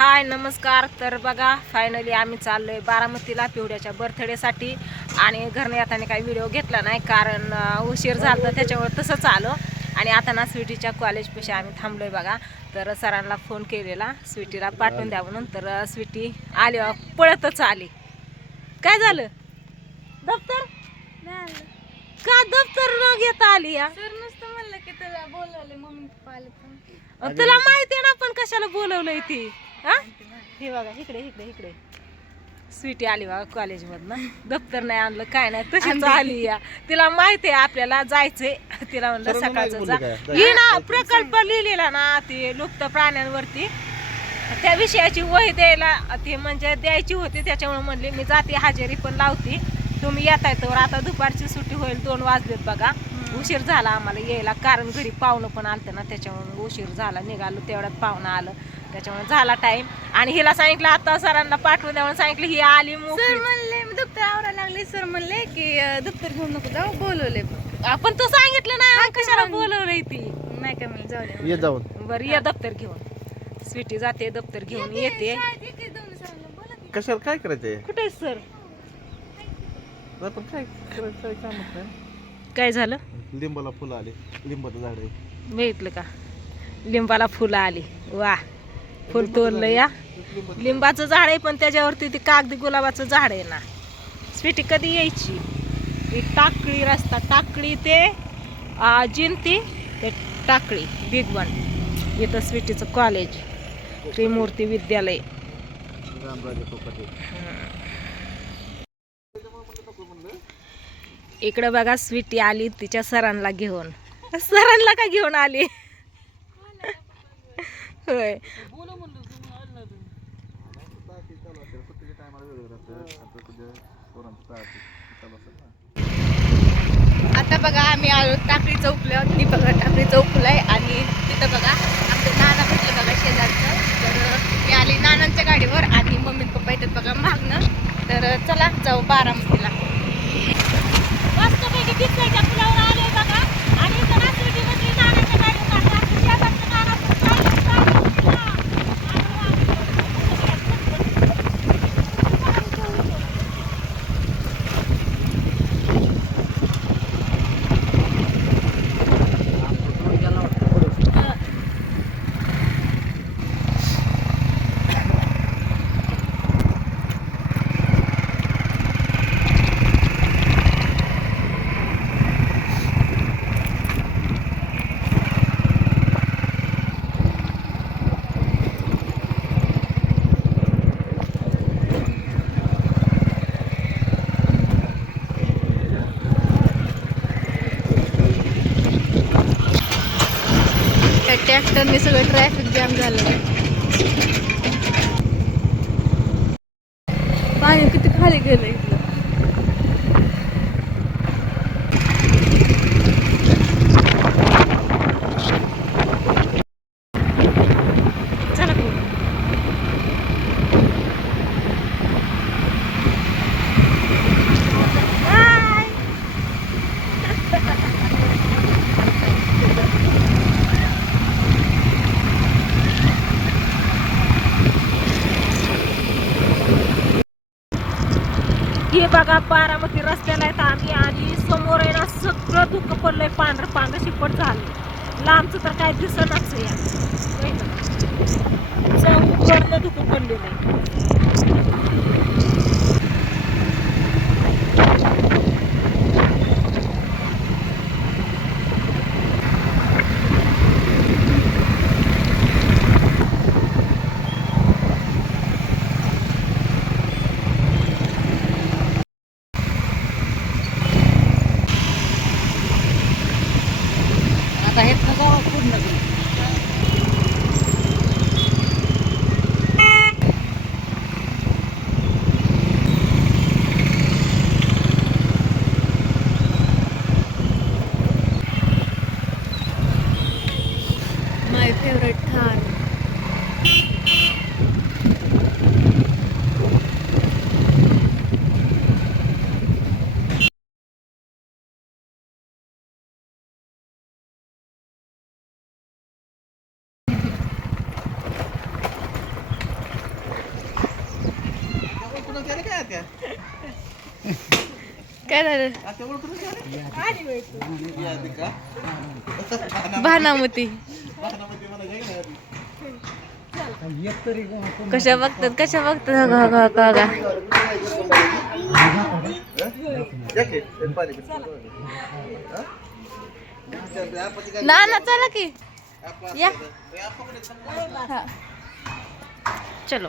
हाय नमस्कार. तर बघा फायनली आम्ही चाललोय बारामतीला पिवड्याच्या बर्थडेसाठी आणि घरने येताना काही व्हिडिओ घेतला नाही कारण उशीर झाला तर त्याच्यामुळे तसंच आलो. आणि आता ना स्वीटीच्या कॉलेजपाशी आम्ही थांबलोय बघा. तर सरांना फोन केलेला स्वीटीला पाठवून द्या म्हणून. तर स्वीटी आली पळतच आली. काय झालं? दप्तर का दप्तर न घेता आली या? सर नुसतं म्हणलं की तुला बोलवले मम्मी पप्पा आले पण तुला माहिती आहे ना पण कशाला बोलवलंय ती? हा? हे बघा इकडे इकडे इकडे. स्वीटी आली बघा कॉलेजमधनं दप्तर नाही आणलं काय नाही तशीच आली या. तिला माहिती आहे आपल्याला जायचंय. तिला म्हणलं नाही सकाळचं बोलली जा. काय? ही ना प्रकल्प लिहिलेला ना ते लुप्त प्राण्यांवरती. त्या विषयाची वही द्यायला ती म्हणजे द्यायची होती त्याच्यामुळे म्हणली मी जाते हजेरी पण लावते. तुम्ही येताय तर आता दुपारची सुट्टी होईल दोन वाजलेत बघा. उशीर झाला आम्हाला यायला. कारण घरी पाहुणं पण आलतं ना त्याच्यामुळे उशीर झाला. निघालो तेवढ्यात पाहुणं आलं. त्याच्यामुळे झाला टाइम आणि हिला सांगितलं आता सरांना पाठवून द्या म्हणून सांगितलं ही आली सर म्हणले मी दप्तर आवरायला लागले. सर म्हणले की दप्तर घेऊन नको जाऊ बोलवले पण. आपण तू सांगितलं नाही कशाला बोलवलंय ती? नाही काय म्हणलं जाऊ दे ये जाऊन. बरं ये दप्तर घेऊन. स्वीटी जाते दप्तर घेऊन येते कशाला काय करायचंय? कुठे सर? आपण काय करायचं काय कामच नाही काय झालं? लिंबाला फुलं आली. लिंबाचं झाड आहे. बघितलं का? लिंबाला फुलं आली. वा. फुल तोडलं या. लिंबाचं झाड आहे पण त्याच्यावरती ते कागदी गुलाबाचं झाड आहे ना. स्वीटी कधी यायची? ही टाकळी रस्ता. टाकळी ते आ, जिंती ते टाकळी बिग वन इथं स्वीटीचं कॉलेज त्रिमूर्ती विद्यालय. रामराजे कोकाटे इकडं बघा स्वीटी आली तिच्या सरांना घेऊन. सरांना का घेऊन आली? होय. आता बघा आम्ही आलो टाकळी चौकला ती बघा टाकळी चौकला आहे आणि तिथं बघा आमचं नाना भेटलं बघा शेजारचं. तर मी आली नानांच्या गाडीवर आणि मम्मी पप्पा येतात बघा मागणं तर चला जाऊ बारामतीला. తీసుకొని చెప్పులు ఎవరా ट्रॅक्टरने सगळं ट्रॅफिक जॅम झालं पाणी किती खाली गेलं इथलं चला पुढे. Bye. हे बघा बारामती रस्त्याला आहेत आम्ही आणि समोर आहे ना सगळं दुःख पडलंय. पांढरं पांढरं शिपट झालं लांबचं तर काय दिसतच या चौकडनं दुःख पडलेलं आहे आता हे जावं पूर्ण ओळखूनच आले काय? झालं? भानामती. कशा बघतात? कशा बघतात? ना ना चला की. या. चलो.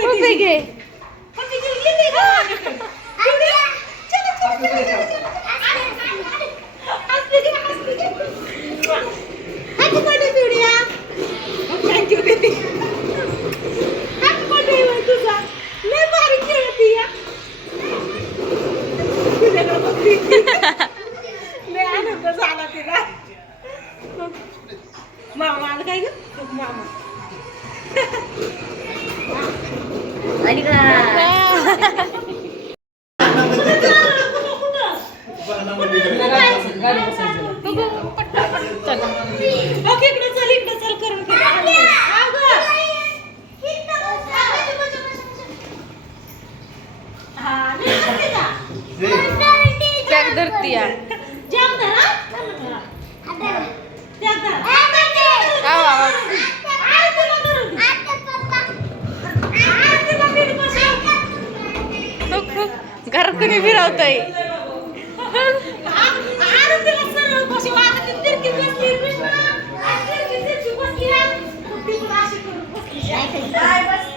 पप्पी घे लय आनंद झाला तिला मामा आला काय ग मामा बघ इकडे चल इकडे चल करून घे. अगं. हा, नाही असते का? बॅग धरती या जाम धर, हा? जाम धर. आव, आव. आरतीला धरून दे. आरतीला धरून बसव. बघ, बघ. घरात कोणी फिरवतय आ- आरतीला सरळ बसव. आता ती तिरकी बसली, कृष्णा. आ, तिरकी तिरकी बसली, आ. ती पण अशी करून बसली. काय बस.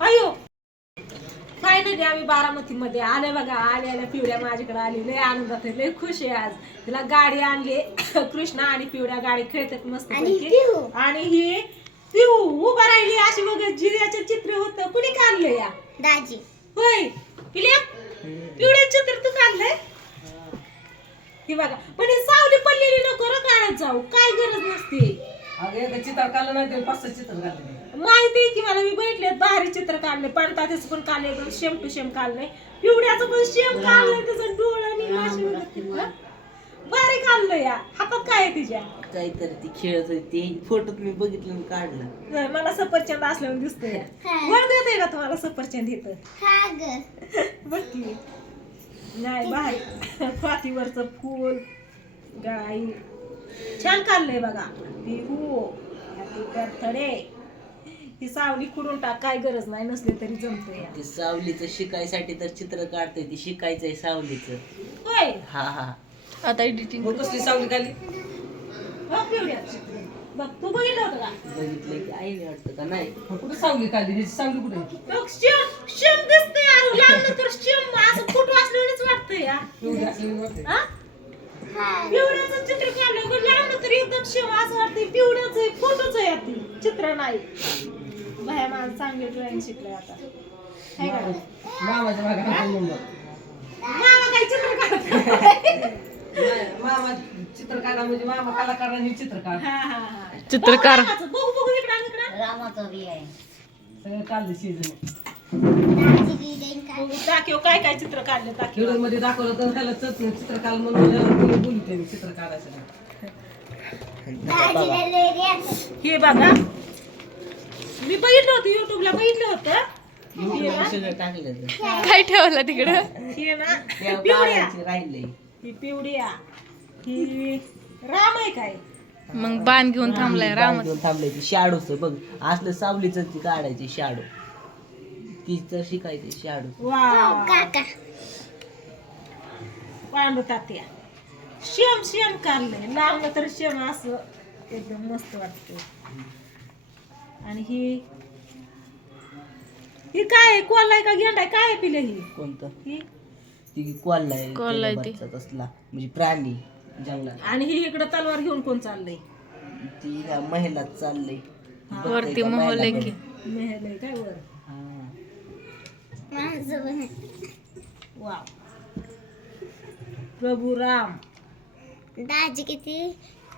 अयो. फायनली आम्ही बारामतीमध्ये आले बघा. आले आल्या पिवड्या माझ्याकडे आली. लय आनंदात लय खुश आहे आज. तिला गाडी आणली. कृष्णा आणि पिवड्या गाडी खेळतात मस्त आणि ही अशी बघ जिऱ्याचे चित्र होत. कुणी काढलं या? दाजी. होय. पिल्या पिवड्या चित्र तू काढलंय? ही बघा. पण ही सावली पडलेली नको रं काढत जाऊ. काय गरज नसते. चित्र काढलं नाही ते पाच सहा चित्र काढले माहिती आहे की मला मी बघितले भारी चित्र काढले. पाणतातेच पण काढले शेम टू शेम काढले. पिवड्याचं पण शेम काढलंय त्याचं डोळं नी माशी वगैरे. हं? भारी काढलं या. हातात काय आहे तिच्या? काहीतरी ती खेळत होती. फोटोत मी बघितलं आणि काढलं. मला सफरचंद असल्यावर दिसतंय. वळग येते का तुम्हाला सफरचंद इथं? हा ग. बघ की. नाही बाहेर पातीवरचं फूल. गाई. छान काढलंय बघा. पिहू हॅपी बर्थडे ही सावली खुडून टाक. काय गरज नाही नसले तरी जमतंय. ते सावलीचं शिकायसाठी तर चित्र काढतोय. ती शिकायचंय सावलीचं. होय. हा हा. आता एडिटिंग कसली सावली बघ पिवड्या चित्र. बघ तू बघितलं होतं का? बघितलं की आईने वाटतं का नाही? कुठे सावली काढली सावली कुठे बघ, शेम यार लावलं तर शेम असं फोटो असलेलंच वाटतंय या हा? पिवळ्याचं चित्र काढलं तर एकदम शेम असं वाटतंय पिवळ्याचं आहे फोटोच आहे यात चित्र नाही. बाया माझं चांगले ड्रॉइंग शिकलंय आता. हाय का? मामाच्या. मामा काय चित्र काढत मामा चित्र काढा म्हणजे मामा हा हा हा. चित्रकार. बघू बघू बघू इकडं आणि इकडं रामाचं बी आहे. सगळं काढलं सीझन दाजी बी देईन का बघू, दाखव काय काय चित्र काढले दाखव. व्हिडिओमध्ये दाखवलं तर त्याला चच चित्र काढ म्हणून त्याला कोणी बोलते. हे बघा. मी बघितलं होतं युट्यूबला बघितलं होतं. हे काय ठेवलं तिकडं? हे ना पिवड्या. राहिले ही पिवड्या. ही राम आहे काय? मग बाण घेऊन थांबलाय राम थांबले ती शाडूच बघ. असलं सावलीच ती काढायची शाडू. ती तर शिकायची शाडू. वा. काका. पांडू तात्या. शेम शेम काढलंय. लावलं तर शेम असं एकदम मस्त वाटतं आणि ही ही काय आहे? कोल्हा आहे का गेंडा आहे? काय आहे पिले ही? कोणतं? ही? ती कोल्हाय कोल्हा आहे ती. कोल्हाचा तसला म्हणजे प्राणी. जंगलात. आणि ही इकडं तलवार घेऊन कोण चाललंय? ती ह्या महिलात चाललंय. वरती महल आहे महिला की? मेहल आहे काय वर? हा. वा प्रभू राम दाजी किती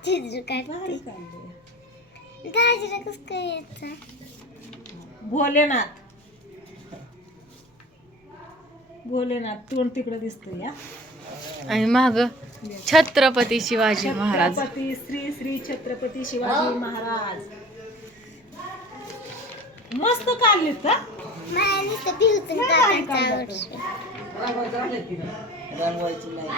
काढते. भारी काढलंय. दाजीला कसं काय यायचं? भोलेनाथ. भोलेनाथ तोंड तिकडं दिसतंय या आणि माग? छत्रपती शिवाजी महाराज. छत्रपती श्री श्री छत्रपती शिवाजी महाराज. मस्त काढलेत का मला नुसतं भिवचून काढायचं आवडतं. रंगवायचं नाही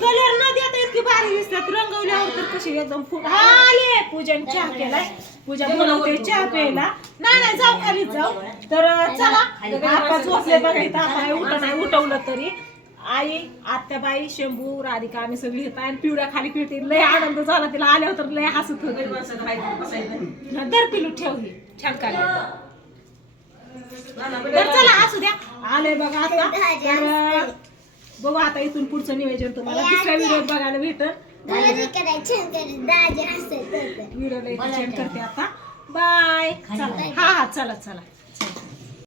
कलर न देता इतकी भारी दिसतात. रंगवल्यावर तर कशी एकदम फुल आले पूजन चहा केलाय. पूजा बनवते चहा प्यायला. नाही नाही जाऊ खाली जाऊ. तर चला. आता झोपले बघा इथं. आता उठ नाही उठवलं तरी. आई आत्याबाई शंभू राधिका आम्ही सगळी येत आणि पिवळ्या खाली पिळते. लय आनंद झाला तिला. आल्यावर तर लय हसत होत. दर पिलू ठेव ही. छान तर चला असू द्या. आले बघा आता. तर बघू आता इथून पुढचं नियोजन तुम्हाला. दुसऱ्या व्हिडिओ बघायला होतं. सेंड करते आता. बाय. चला. हा हा चला चला.